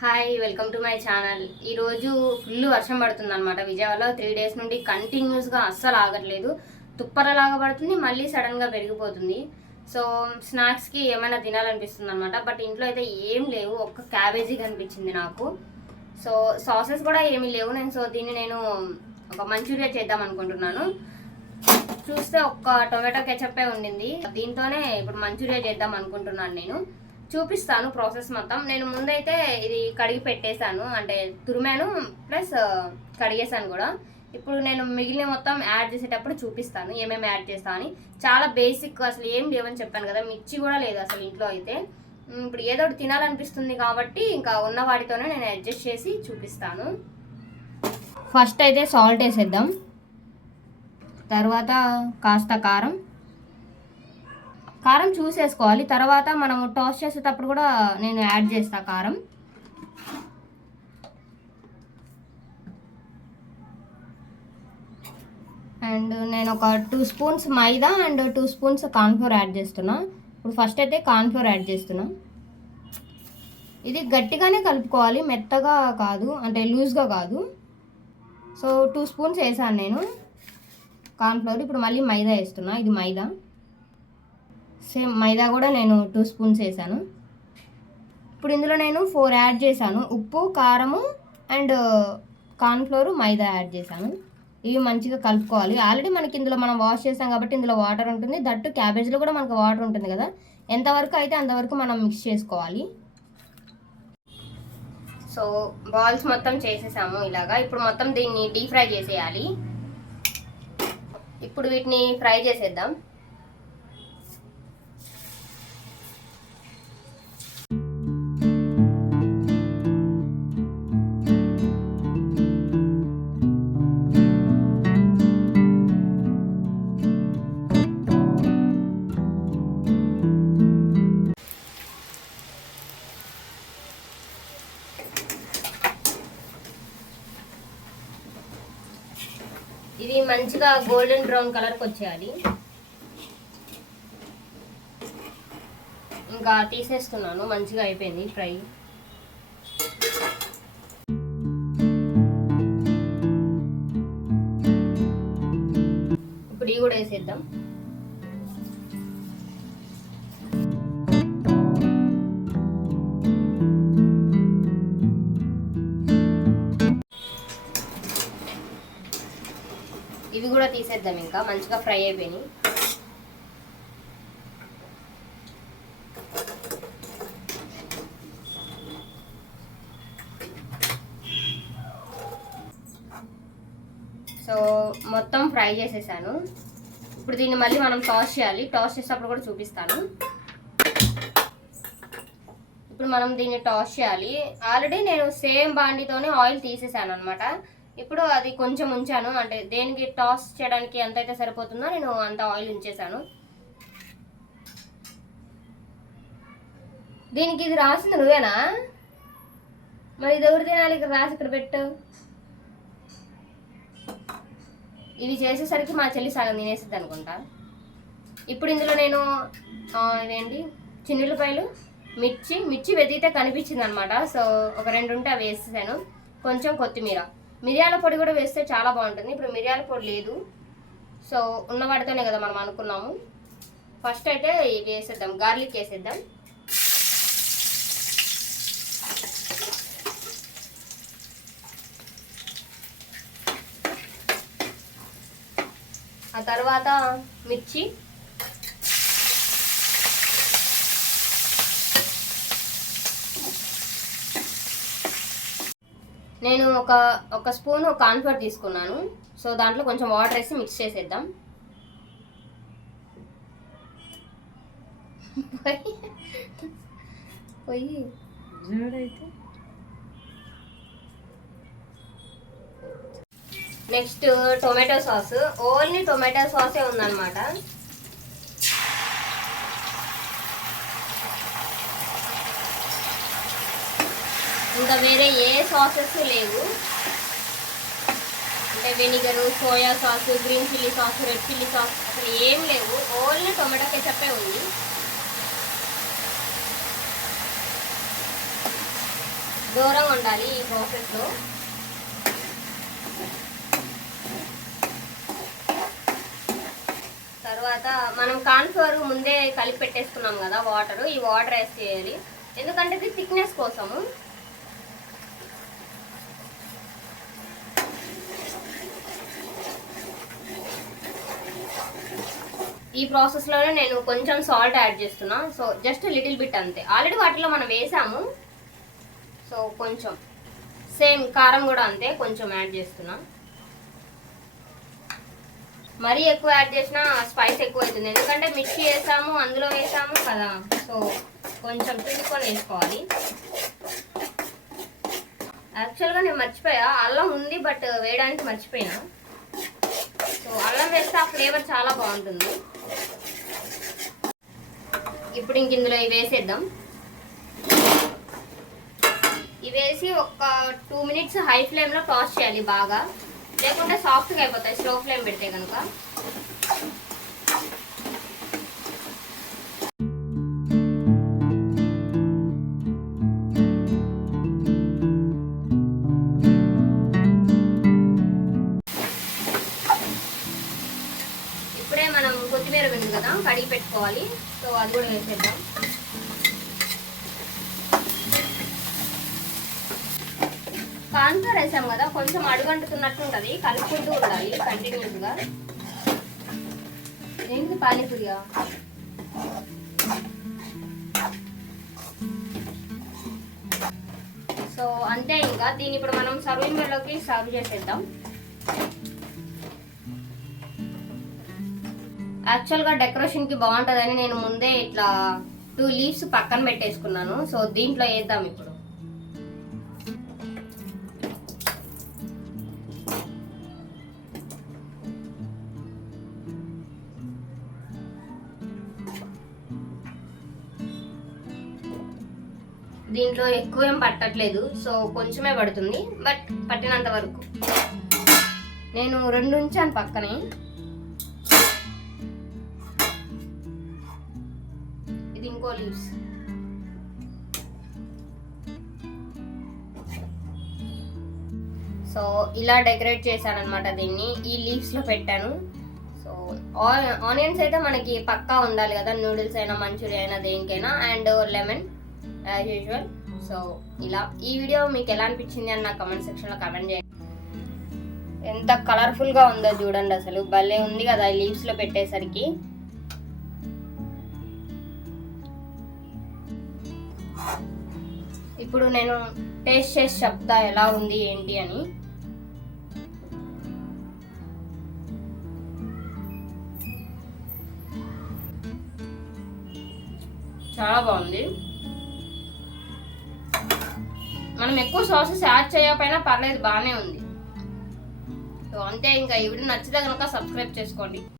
Hi welcome to my channel. ఈరోజు full వర్షం పడుతుంది అనమాట విజయవాడలో త్రీ డేస్ నుండి కంటిన్యూస్గా అస్సలు ఆగట్లేదు. తుప్పరలాగా పడుతుంది మళ్ళీ సడన్గా పెరిగిపోతుంది. సో స్నాక్స్కి ఏమైనా తినాలనిపిస్తుంది అనమాట బట్ ఇంట్లో అయితే ఏం లేవు. ఒక్క క్యాబేజీ కనిపించింది నాకు. సో సాసెస్ కూడా ఏమీ లేవు. నేను సో దీన్ని నేను ఒక మంచూరియా చేద్దాం అనుకుంటున్నాను. చూస్తే ఒక్క టొమాటో కెచప్పే ఉండింది. దీంతోనే ఇప్పుడు మంచూరియా చేద్దాం అనుకుంటున్నాను నేను. చూపిస్తాను ప్రాసెస్ మొత్తం. నేను ముందైతే ఇది కడిగి పెట్టేశాను. అంటే తురిమాను ప్లస్ కడిగేశాను కూడా. ఇప్పుడు నేను మిగిలిన మొత్తం యాడ్ చేసేటప్పుడు చూపిస్తాను ఏమేమి యాడ్ చేస్తా అని. చాలా బేసిక్ అసలు ఏం లేవని చెప్పాను కదా మిర్చి కూడా లేదు అసలు ఇంట్లో అయితే. ఇప్పుడు ఏదో ఒకటి తినాలనిపిస్తుంది కాబట్టి ఇంకా ఉన్న వాటితోనే నేను అడ్జస్ట్ చేసి చూపిస్తాను. ఫస్ట్ అయితే సాల్ట్ వేసేద్దాం. తర్వాత కాస్త కారం. కారం చూసేసుకోవాలి. తర్వాత మనం టాస్ చేసేటప్పుడు కూడా నేను యాడ్ చేస్తా కారం. అండ్ నేను ఒక two spoons maida and two spoons cornflour add చేస్తున్నా. ఇప్పుడు ఫస్ట్ అయితే కార్న్ఫ్లోర్ యాడ్ చేస్తున్నా. ఇది గట్టిగానే కలుపుకోవాలి. మెత్తగా కాదు. అంటే లూజ్గా కాదు. సో టూ స్పూన్స్ వేసాను నేను. కార్న్ఫ్లోర్. ఇప్పుడు మళ్ళీ మైదా వేస్తున్నా. ఇది మైదా. సేమ్ మైదా కూడా నేను టూ స్పూన్స్ వేసాను. ఇప్పుడు ఇందులో నేను ఫోర్ యాడ్ చేశాను. ఉప్పు కారము అండ్ కార్న్ఫ్లోర్ మైదా యాడ్ చేశాను. ఇవి మంచిగా కలుపుకోవాలి. ఆల్రెడీ మనకి ఇందులో మనం వాష్ చేసాం కాబట్టి ఇందులో వాటర్ ఉంటుంది. దట్టు క్యాబేజ్లో కూడా మనకు వాటర్ ఉంటుంది కదా. ఎంతవరకు అయితే అంతవరకు మనం మిక్స్ చేసుకోవాలి. సో బాల్స్ మొత్తం చేసేసాము ఇలాగా. ఇప్పుడు మొత్తం దీన్ని డీప్ ఫ్రై చేసేయాలి. ఇప్పుడు వీటిని ఫ్రై చేసేద్దాం. మంచిగా గోల్డెన్ బ్రౌన్ కలర్కి వచ్చేయాలి. ఇంకా తీసేస్తున్నాను మంచిగా అయిపోయింది ఫ్రై. ఇప్పుడు ఇవి కూడా వేసేద్దాం. కూడా తీసేద్దాం ఇంకా. మంచిగా ఫ్రై అయిపోయినాయి. సో మొత్తం ఫ్రై చేసేసాను. ఇప్పుడు దీన్ని మళ్ళీ మనం టాస్ చేయాలి. టాస్ చేసేటప్పుడు కూడా చూపిస్తాను. ఇప్పుడు మనం దీన్ని టాస్ చేయాలి. ఆల్రెడీ నేను సేమ్ బాండితోనే ఆయిల్ తీసేసాను అనమాట ఇప్పుడు అది కొంచెం ఉంచాను. అంటే దేనికి టాస్ చేయడానికి ఎంత అయితే సరిపోతుందో నేను అంత ఆయిల్ ఉంచేసాను దీనికి ఇది రాసింది నువ్వేనా? మరి ఇది ఎవరు తినాలి? ఇక్కడ రాసి ఇక్కడ పెట్టు. ఇవి చేసేసరికి మా చెల్లి సగం తినేసిద్ది అనుకుంటా. ఇప్పుడు ఇందులో నేను ఆ, ఇదేంటి? చిన్నులపాయలు మిర్చి మిర్చి వెతికితే కనిపించింది అనమాట సో ఒక రెండు ఉంటే అవి వేసేసాను. కొంచెం కొత్తిమీర. మిరియాల పొడి కూడా వేస్తే చాలా బాగుంటుంది. ఇప్పుడు మిరియాల పొడి లేదు. సో ఉన్నవాడితోనే కదా మనం అనుకున్నాము. ఫస్ట్ అయితే ఇవి వేసేద్దాం. గార్లిక్ వేసేద్దాం. ఆ తర్వాత మిర్చి. నేను ఒక ఒక స్పూన్ కార్న్ఫ్లోర్ తీసుకున్నాను. సో దాంట్లో కొంచెం వాటర్ వేసి మిక్స్ చేసేద్దాం. పోయి. Next tomato sauce. Only tomato సాసే ఉందన్నమాట. ఇంకా వేరే ఏ సాసెస్ లేవు. అంటే vinegar soya sauce green chilli sauce red chilli sauce అసలు ఏం లేవు. ఓన్లీ టొమాటో కెచప్పే ఉంది. దూరంగా ఉండాలి ఈ ప్రాసెస్లో తర్వాత మనం కాన్ఫ్లవర్ ముందే కలిపి పెట్టేసుకున్నాం కదా వాటర్ ఈ వాటర్ వేసి చేయాలి. ఎందుకంటే ఇది థిక్నెస్ కోసము. ఈ ప్రాసెస్లోనే నేను కొంచెం సాల్ట్ యాడ్ చేస్తున్నా. సో జస్ట్ లిటిల్ బిట్ అంతే. ఆల్రెడీ వాటిలో మనం వేసాము. సో కొంచెం. సేమ్ కారం కూడా అంతే కొంచెం యాడ్ చేస్తున్నా. మరీ ఎక్కువ యాడ్ చేసినా స్పైస్ ఎక్కువ అవుతుంది. ఎందుకంటే మిర్చి వేసాము అందులో వేసాము కదా. సో కొంచెం పిండుకొని వేసుకోవాలి. యాక్చువల్గా నేను మర్చిపోయా. అల్లం ఉంది బట్ వేయడానికి మర్చిపోయినా. సో అల్లం వేస్తే ఆ ఫ్లేవర్ చాలా బాగుంటుంది. ఇప్పుడు ఇంక ఇందులో ఇవి వేసేద్దాం. ఇవి వేసి ఒక టూ మినిట్స్ హై ఫ్లేమ్లో టాస్ చేయాలి బాగా. లేకుంటే సాఫ్ట్గా అయిపోతాయి స్లో ఫ్లేమ్ పెడితే కనుక కడిగి పెట్టుకోవాలి. సో అది కూడా వేసేద్దాం. కాన్ఫ్లవర్ వేసాం కదా కొంచెం అడుగంటుతున్నట్టు ఉంటుంది. కలుపుకుంటూ ఉండాలి కంటిన్యూస్గా. ఏంటి పానీపూరియా? సో అంతే ఇంకా. దీన్ని ఇప్పుడు మనం సర్వింగ్లోకి సర్వ్ చేసేద్దాం. యాక్చువల్గా డెకరేషన్కి బాగుంటుందని నేను ముందే ఇట్లా టూ లీవ్స్ పక్కన పెట్టేసుకున్నాను. సో దీంట్లో వేద్దాం ఇప్పుడు. దీంట్లో ఎక్కువ ఏం పట్టట్లేదు. సో కొంచెమే పడుతుంది. బట్ పట్టినంత వరకు. నేను రెండు ఉంచాను పక్కనే. ఇది లీవ్స్ సో ఇలా డెకరేట్ చేశాను అనమాట దీన్ని. ఈ లీవ్స్లో పెట్టాను. సో ఆనియన్స్ అయితే మనకి పక్కా ఉండాలి కదా. నూడిల్స్ అయినా మంచూరియా అయినా దేనికైనా. And lemon as usual so ఇలా. ఈ వీడియో మీకు ఎలా అనిపించింది అని నా కమెంట్ సెక్షన్లో కమెంట్ చేయండి. ఎంత కలర్ఫుల్గా ఉందో చూడండి అసలు. భలే ఉంది కదా ఈ లీవ్స్లో పెట్టేసరికి. ఇప్పుడు నేను టేస్ట్ చేసి చెప్తా ఎలా ఉంది ఏంటి అని. చాలా బాగుంది. మనం ఎక్కువ సాసెస్ యాడ్ చేయకపోయినా పర్లేదు బాగానే ఉంది. సో అంతే ఇంకా ఈ వీడియో నచ్చితే కనుక సబ్స్క్రైబ్ చేసుకోండి.